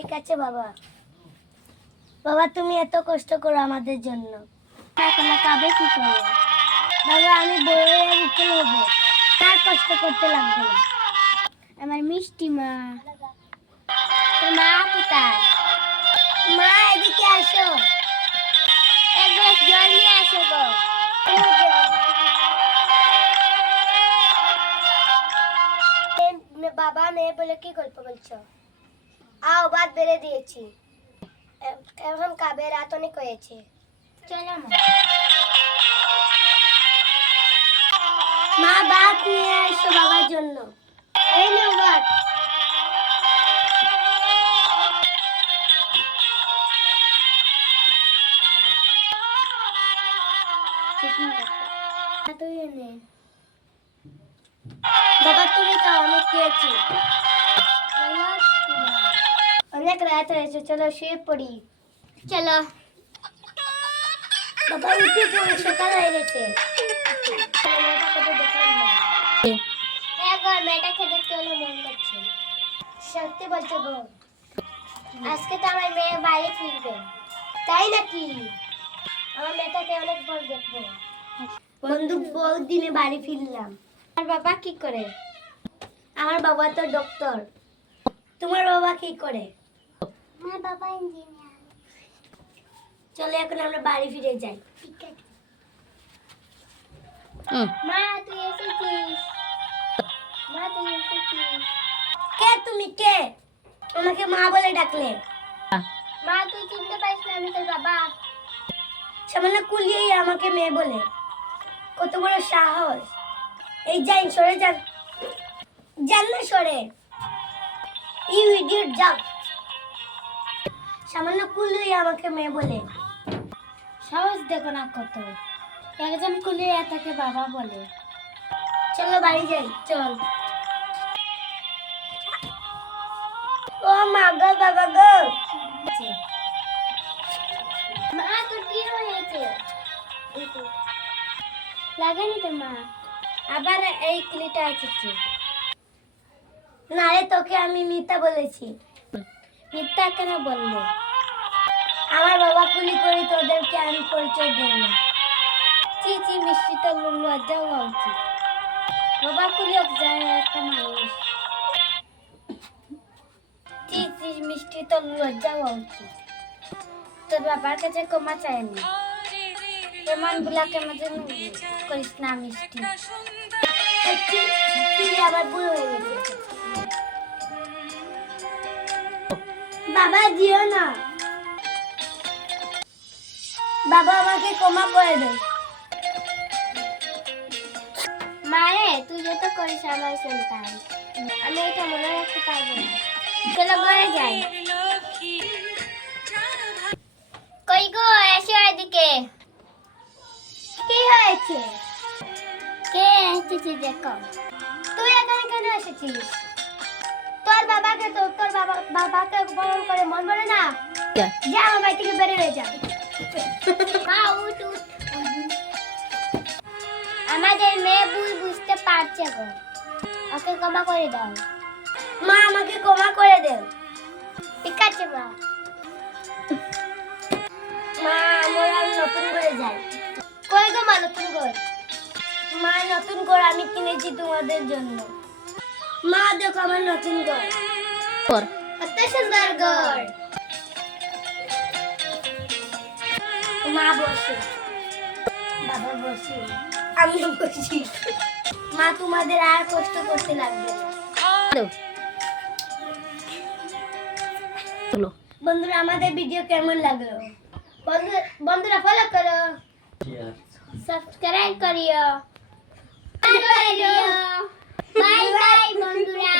ঠিক আছে বাবা। বাবা তুমি এত কষ্ট করো আমাদের জন্য, তাহলে কাবে কি করো? বাবা আমি বড় হয়ে উকিল হব, আর কষ্ট করতে লাগবে না। আমার মিষ্টি মা। তোর মা কোথায়? মা এদিকে আসো, এক গ্লাস জল নিয়ে আসো গো। বাবা মেয়ে বলে কি গল্প বলছো? আও বাদ বেড়ে দিয়েছি, এখন কাবে রাত অনেক হয়েছে, চলো মা ভাত নিয়ে এসো বাবার জন্য। এই নাও ভাত। বাবা তুমি তো অনেক খেয়েছি, অনেক রাত হয়েছে, চলো শুয়ে পড়ি। চলো বাবা উঠে পড়ে, সকাল হয়ে গেছে। মেয়েটা খেতে চলে মন করছে। সত্যি বলছো গো, আজকে তো আমার মেয়ে বাড়ি ফিরবে। তাই নাকি? আমার মেয়েটাকে অনেক বড় দেখবো। বন্ধু বহুত দিনে বাড়ি ফিরলাম। আমার বাবা কি করে? আমার বাবা তো ডক্টর। তোমার বাবা কি করে? আমার বাবা ইঞ্জিনিয়ার। চলো এখন আমরা বাড়ি ফিরে যাই। ঠিক আছে মা, তুই এসেছিস? মা তুই এসেছিস? কে তুমি? কে আমাকে মা বলে ডাকলে? মা তুই চিনতে পারিস না, আমি তোর বাবা। সামান্য কুলিয়েই আমাকে মেয়ে বলে, কত বড় সাহস! এই যাই সরে যান, যান না সরে, ইউ ইডিয়েট যাও। সামান্য কুলিয়েই আমাকে মেয়ে বলে, সাহস দেখো না কত! একজন কুলিয়ে তাকে বাবা বলে। চলো বাড়ি যাই, চল। ও মা গো, বাবা গো। মা তোর কি হয়েছে? লাগেনি তো মা? আবার এই ক্লিটা এসেছে। না রে, তোকে আমি মিথ্যা বলেছি। মিথ্যা কেন বললে? আমার বাবা কুলি করে, তোদেরকে আমি পরিচয় দেই না। চি চি, মিষ্টি তো লজ্জা হওয়া উচিত। বাবা কুলি হোক যায় একটা মানুষ। চি চি, মিষ্টি তো লজ্জা হওয়া উচিত। তোর বাবার কাছে ক্ষমা চায়নি, এমন গুলাকে মধ্যে করিস না মিষ্টি। আবার ভুল হয়ে গেছে। বাবা দিও না, বাবা আমাকে ক্ষমা করে দে। মায়ে তুই যত করিস আমার সন্তান, আমি এটা মনে রাখতে পারবো না। চলো ঘরে যাই। কই গো, এসো এদিকে। কি হয়েছে? কে এসেছে দেখো। তুই এখানে কেন এসেছিস? তোর বাবাকে বরণ করে মন বলে না? যা আমার বাড়ি থেকে বের হয়ে যা। মা উঠ উঠ, আমাদের মেয়ে ভুল বুঝতে পারছে গো, ওকে ক্ষমা করে দাও। মা আমাকে ক্ষমা করে দাও। ঠিক আছে মা। মা আমরা নতুন করে যাই। কই গো মা নতুন ঘর? মা নতুন ঘর আমি কিনেছি তোমাদের জন্য। মা দেখো আমার নতুন ঘর, কত সুন্দর ঘর। মা বসে, বাবা বসে, আমি বসি। মা তোমাদের আর কষ্ট করতে লাগবে না। বন্ধুরা আমাদের ভিডিও কেমন লাগলো? বন্ধুরা ফলো করো, সাবস্ক্রাইব করিও। বাই বাই বন্ধুরা।